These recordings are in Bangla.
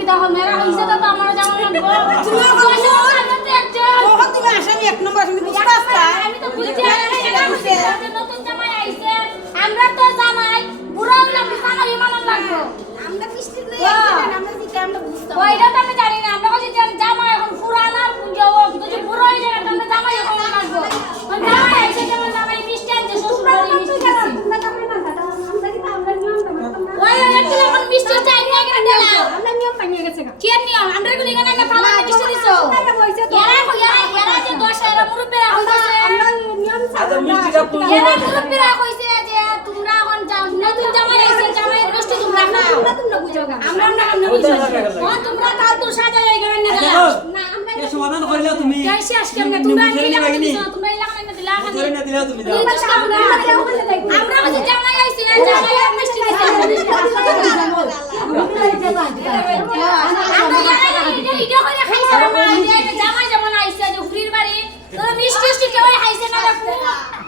কি দাও মেরা হইছে তো আমার জামা লাগবো তুমি আসামি এক নম্বর আসামি বুঝতে পারছ আমি তো বুঝছি নতুন জামাই আইছে আমরা তো জামাই বুড়ো হইলাম জামাই ইমানন লাগবো আমরা মিষ্টি লই আইছেন আমরা কি আমরা বুঝতাম ওইটা তো আমি জানি না আমরা কইছি যে জামাই এখন পুরানা যাও যদি বুড়ো হয়ে যায় আমরা জামাই এখন লাগবো জামাই আইছে যেমন জামাই মিষ্টি আনছে শ্বশুর বাড়ি মিষ্টি দিছি আমরা জামাই না দাদা আমরা কি আমরা নিয়ম তো ওই একটু এখন মিষ্টি চাই নিয়ে গেছে দিলাম আমরা নিয়ম পাইয়ে গেছে কি নিয়ম আমরা গুলি গানা না পালা মিষ্টি দিছো এরা যে 10 এরা মুরব্বিরা হইছে আমরা নিয়ম ছাড়া মিষ্টিটা পুরো এরা মুরব্বিরা কইছে যে তোমরা এখন নতুন জামাই আইছে জামাই মিষ্টি তোমরা না তোমরা বুঝো আমরা বুঝো তোমরা কাল তো সাজা যাই গেলেন না না আমরা এই সমাধান করিলা তুমি গাইছি আজকে তোমরা দিছো তোমরা এলাকা না দিলা ধরে না দিলা তুমি দাও আমরা যে জামাই আইছি না জামাই মিষ্টি দিছে জামাই যেমন আইছে যে হুরির বাড়ি তোরা মিষ্টি মিষ্টি কেউ খাইছে না দেখো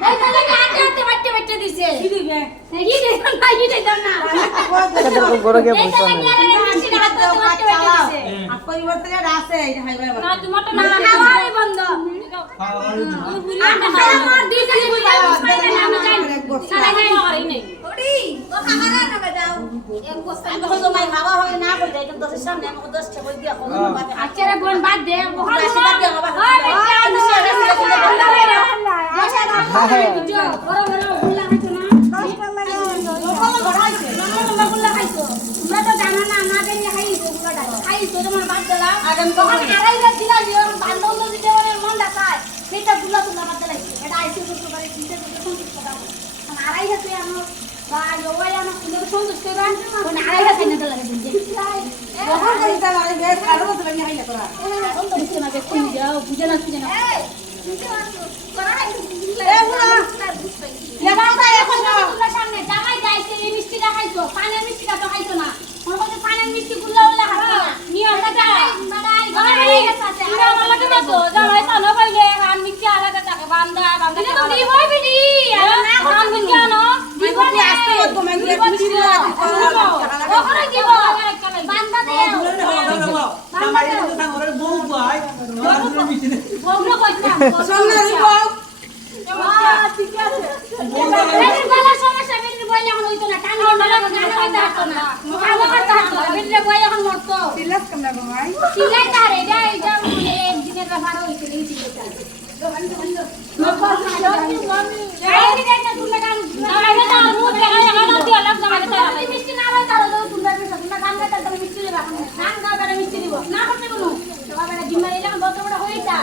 এই তো লাগে হাতে হাতে বাট্টে বাট্টে দিছে কি দিবে কি দিবে না কি দিবে না কত বড় কে বুঝছো না মিষ্টি হাতে বাট্টে বাট্টে দিছে আর পরিবর্তে আছে এটা খাইবা না তোমার তো না খাওয়াই বন্ধ আমার দিতে বুঝাই আমি যাই সারা যাই হই নাই ওডি ও খামারা না বাজাও এক বস্তা আমি হলো মাই খাওয়া হবে না কই যাই কিন্তু সামনে আমাকে 10 টা কই দিয়া কোন বাকি আচ্ছা রে বোন বাদ দে বহাল বাদ দে বাবা জামাই যাইছে এই মিষ্টিটা খাইছো পানের মিষ্টিটা তো খাইছো না মনে করছে পানের মিষ্টি গুল্লা উল্লা খাচ্ছো না নিয়ম এটা বাড়াই বাড়াই গেছে আমরা আমাকে তো জামাই তো না পাইলে আর মিষ্টি আলাদা থাকে বান্দা বান্দা তো দিবই বিডি না খান মিষ্টি আনো দিবই আস্তে মত গমে গিয়ে মিষ্টি না ওখানে দিব বান্দা দে জামাই তো তাঙ্গরে বউ ভাই তোমার মিষ্টি বউলো কইতাম সোনা দিব ঠিক আছে এই গলা সমস্যা বেরিয়ে বই এখন হইতো না টান হলো না গান হইতো না মুখামো করতে হতো বেরিয়ে বই এখন মরতো তিলাস কম লাগো ভাই সিলাই তারে এটা এটা একদিনের ব্যাপার হইছে এই সিলাইটা মিষ্টি না হয় তাহলে তোমরা গান গাইতে তাহলে মিষ্টি দেবা গান গাওয়াটা মিষ্টি দিব না করতে কোনো বাবা জিম্মারি এলাম বড় বড় হইতা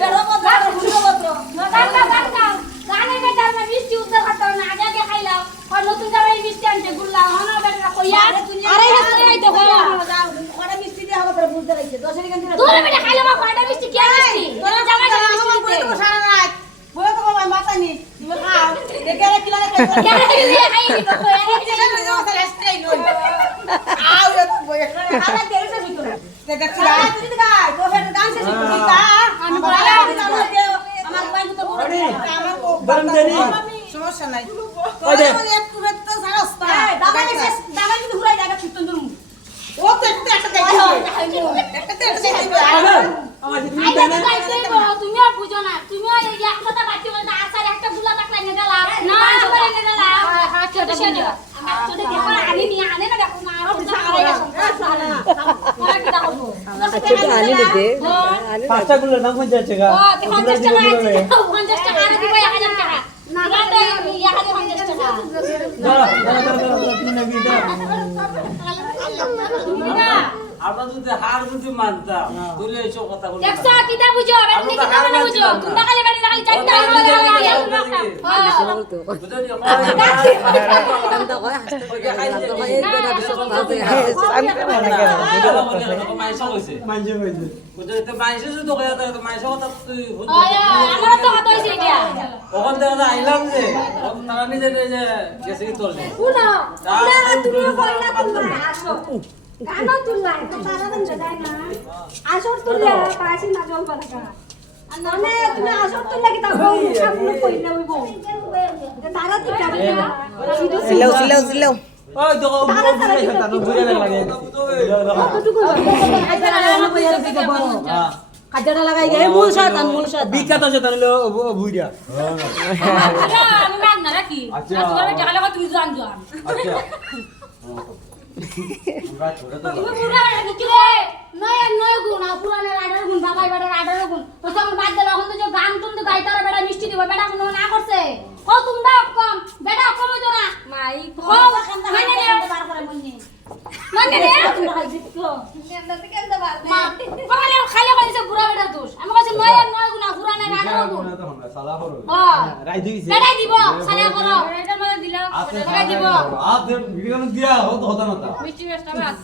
বেরো বড় বড় বড় গান গাও গানে গাইতে আমরা মিষ্টি উদ্ধার করতে না আগে আগে খাইলাম আর নতুন জামাই মিষ্টি আনতে গুল্লা হনা বেটা কইয়া আরে আইতো কইয়া ওটা মিষ্টি দিয়ে হবে পরে বুঝতে রাখছে 10 এর গান দূরে বেটা খাইলো মা কয়টা মিষ্টি কি মিষ্টি তোরা জামাই আমার বলে তো সারা রাত বলে তো আমার মাথা নি তুমি খাও দেখে রে কিলা রে সমস্যা নাই ও তো একটা তুমি আর বুঝো না তুমি এক কথা বাড়তে বলতে আসার একটা বুলা টাকা এনে দিলা না করে এনে দিলা ছোট ছোট ছোট দেখো আনি নি আনে না দেখো না আর আনি নিতে পাঁচটা গুলো নাম কোন যাচ্ছে গা ও 50 টাকা আছে 50 টাকা আরে দিব 1000 টাকা না তো 1050 টাকা দাঁড়া তুমি না বিদা আমরা যদি হার যদি মানতাম তাহলে এইসব কথা বলতাম দেখছো কিটা বুঝো আপনি কিটা মনে বুঝো তোমরা খালি বাড়ি খালি চাইতে আমারও তো হত হইছে এটা ওখান থেকে আইলাম যে তারা নিজে নিজে গেছে কি তোলে শুনো তোমরা তুমিও কইলা তোমরা আসো গানো তুললাই তো তারা দেন যায় না আসর তুললে পাশে না জল পাতা মানে তুমি আসর তুললে কি তাও সামনে কইলা হইব তারা তো যাবে না সিলাও ওই তো তানো ঘুরে লাগে কাজটা লাগাই গে মূল শয়তান বিখ্যাত আছে তাহলে বুইরা আমি মাগ না রাখি আচ্ছা। আর তোমার টাকা লাগা তুমি জান জান আচ্ছা তুমি পুরা কি রে নয় গুণ আর পুরানের 18 গুণ বাবাই বেটার 18 গুণ তো তখন বাদ দিলা এখন তো যে গান তুমি গাইতারা বেটা মিষ্টি দিব বেটা কোনো না করছে ও তোমরা কম বেটা কম হইতো না মাই কম মানে রে তারপরে মনে মানে রে তোমরা খাই দিছো কেনতে বার মা কমালে খালি কইছে পুরা বেটা দোষ আমি কইছি নয় গুণ আর পুরানের 18 গুণ সালা করো হ্যাঁ রাই দিছি বেটা দিব সালা করো এটার মধ্যে দিলা বেটা দিব আপ ভিডিও দিয়া হতো না তা মিষ্টি মাছটা বাদ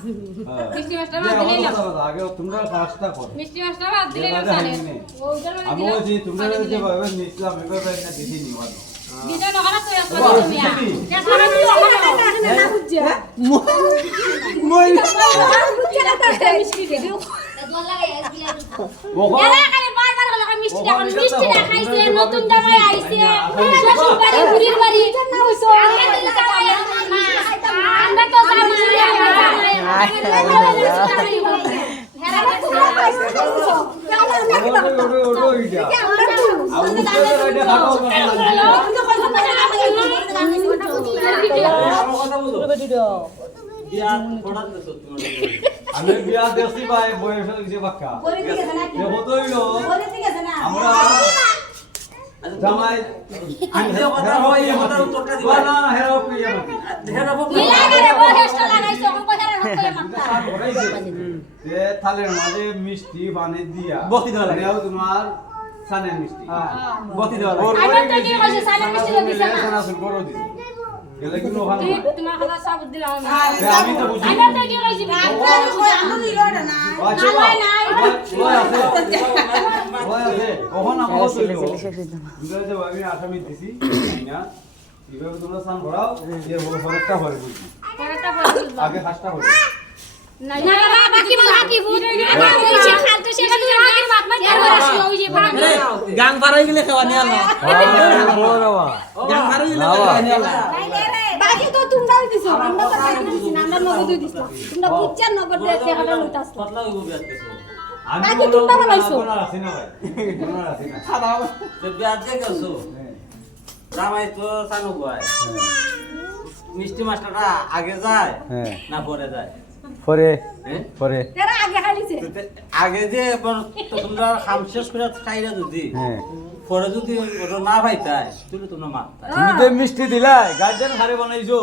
মিষ্টি মাছটা দিয়া বাদ দিলেই না হতো না আগে তোমরা কাজটা করো মিষ্টি মাছটা বাদ দিলেই না সালে ওইটার মধ্যে আমি দিলা বলছি তোমরা যে ভাবে নিছিলাম এভাবে না দিছি নি ভালো দিটা নখানা তো একটা তুমি আ কে সারা দিও না বুঝছে মই মিষ্টি দে দিও দোল লাগাই দিলা এরা খালি বারবার হলো মিষ্টি এখন মিষ্টিটা খাইছে নতুন জামাই আইছে শ্বশুর বাড়ি বুড়ির বাড়ি না হইছো আমরা তো আমি বিয়া দেখছি ভাই বয়স হইছে বাক্কা যে হতইলো আমরা জামাই আমি যে কথা হয় এই কথার উত্তরটা দিবা না না হেরাও প্রিয় নাকি হেরা বক মিলাইরে বয়সটা লাগাইছো কোন কথার হচ্ছে মাথা যে থালের মাঝে মিষ্টি বানিয়ে দিয়া বতি দেওয়া লাগে। এটাও তোমার সানের মিষ্টি বতি দেওয়া লাগে। আমি তো কি কইছি সালের মিষ্টি তো দিছে না সানা সুন করো দিছি গেলে কি নো খানো তোমার কথা সব দিলাম আমি তো বুঝি আমি তো কি কইছি আচ্ছা ওই আছে কখন আমার ছেলে ছিল ছেলে শেষ দুটো যে আমি আসামি দিছি না এভাবে তোমরা সান ভরাও এর পরেরটা ভরে বুঝি একটা বল আগে হাসটা ভরে না না বাকি ফুট আমার কইছি খালতো সেটা তুমি আগে ভাত মার আর আসি ওই যে ভাত গাং পারাই গেলে খাওয়া নিয়ে আলো গাং পারাই গেলে খাওয়া নিয়ে আলো বাকি তো তোমরাই দিছো আমরা তো বাকি দিছি না আমরা নগদ দিছি তোমরা বুঝছেন নগদ দিয়ে টাকাটা লুটাছ পাতলা হইব বিয়াত কিছু আমি বাকি তোমরা বানাইছো। রাখি না ভাই তোমরা রাখি না তো বিয়াত যে গেছো জামাই তো সানু কয় মিষ্টি মাছটা আগে যায় না পরে যায় পরে হ্যাঁ পরে এরা আগে খাইছে তো আগে যে তো তোমরা খাম শেষ করে খাইরা যদি হ্যাঁ পরে যদি ওটা না পাইতাই তুই তোমরা মারতাই তুমি তো মিষ্টি দিলাই গার্জেন হারে বানাইছো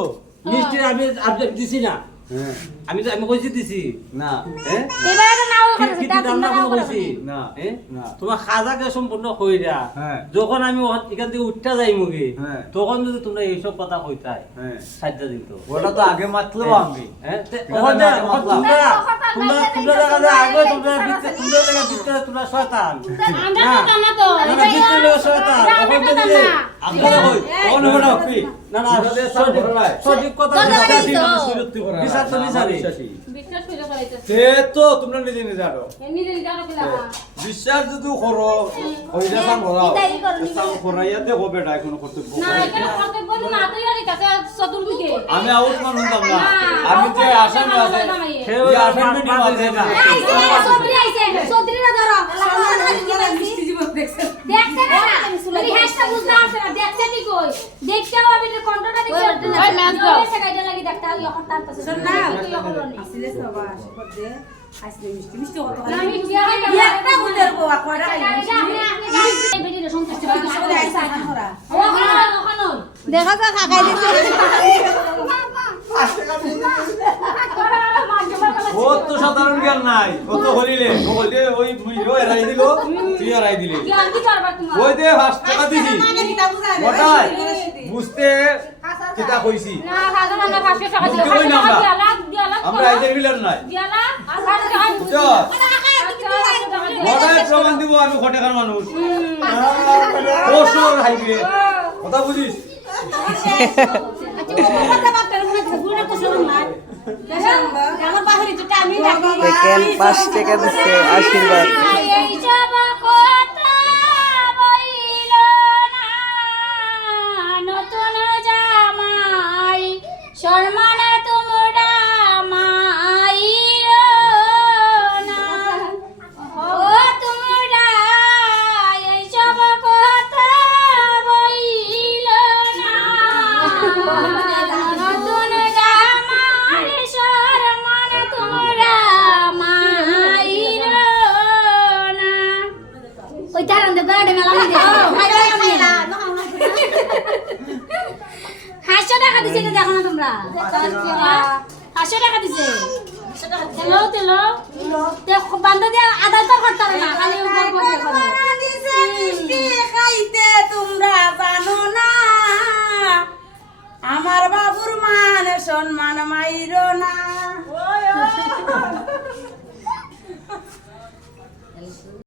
মিষ্টি আমি আপডেট দিছি না হ্যাঁ আমি তো আমি কইছি দিছি না হ্যাঁ এবারে নাও করে কি কি রান্না করে কইছি না হ্যাঁ না তোমার খাজাকে সম্পূর্ণ কইরা হ্যাঁ। যখন আমি এখান থেকে উঠতে যাই মুগে হ্যাঁ। তখন যদি তোমরা এইসব কথা কইতাই হ্যাঁ সাজ্জা দিত ওটা তো আগে মাতলো আমি হ্যাঁ এটা ওখানে না, তোমরা তোমরা দেখা যায় আগে তোমরা বিচ্ছে তোমরা দেখা বিচ্ছে তোমরা শয়তান আমরা তো জানা তো না না বিচ্ছে লোক শয়তান তখন তো দিলে আপনারা কই কোন হলো আপনি না না ওটা দিয়ে সার ভরা নাই। সঠিক কথা বিশ্বাসী মানুষ সুরুত্তি করা বিচার তো বিচারই। বিশ্বাস করে করাইছে সে তো তোমরা নিজে নিজে আরো এমনি দিন জানো কিলা বিশ্বাস যদি করো ওইটা সান ভরাও এটাই করনি। সান ভরাইয়া দেখো বেটা কোনো কর্তব্য না এখানে কর্তব্য না তুই আর কাছে চতুর্দিকে আমি আউট মানুষ না আমি যে আসামি আছে সে এই আসামি নিয়ে আছে না সবরি আইছে সবরিরা ধরো দেখছে না তুই হ্যাশটা বুঝনা আছে না দেখছে কি কই দেখতে হবে যে কন্ট্রোলটা দেখতে হবে ওই ম্যাচ দাও এসে গাইডা লাগি দেখতে হবে এখন তার পাশে শুন না তুই এখন নি না আমি কি হয় না একটা বুঝের বউ কয়টা এই ভিডিও সন্তুষ্ট ওখানে দেখা যা খাই দিতে ও তো সাধারণ জ্ঞান নাই ও তো হলিলে ও বলতে ওই মুইও এরাই দিল তুই এরাই দিলি কি আনতে পারবা তুমি ওই দে 5 টাকা দিছি ওটাই বুঝতে কিতা কইছি না সাধারণ আমরা 500 টাকা দিলাম বুঝতে কই না আমরা। দিয়ালা আমরা আইদের বিলেন নাই দিয়ালা আর 500 টাকা বুঝছো ওটাই প্রমাণ দিব আমি খটেখার মানুষ বছর হাইবে কথা বুঝিস দেখেন 5 টাকা দিচ্ছে আশীর্বাদ নতুন জামাই শর্মানের 500 টাকা দিছে এটা দেখো না তোমরা 500 টাকা দিছে তেলো তেলো তে বান্ধা দিয়ে আদার তো করতে না খালি উপর করে করো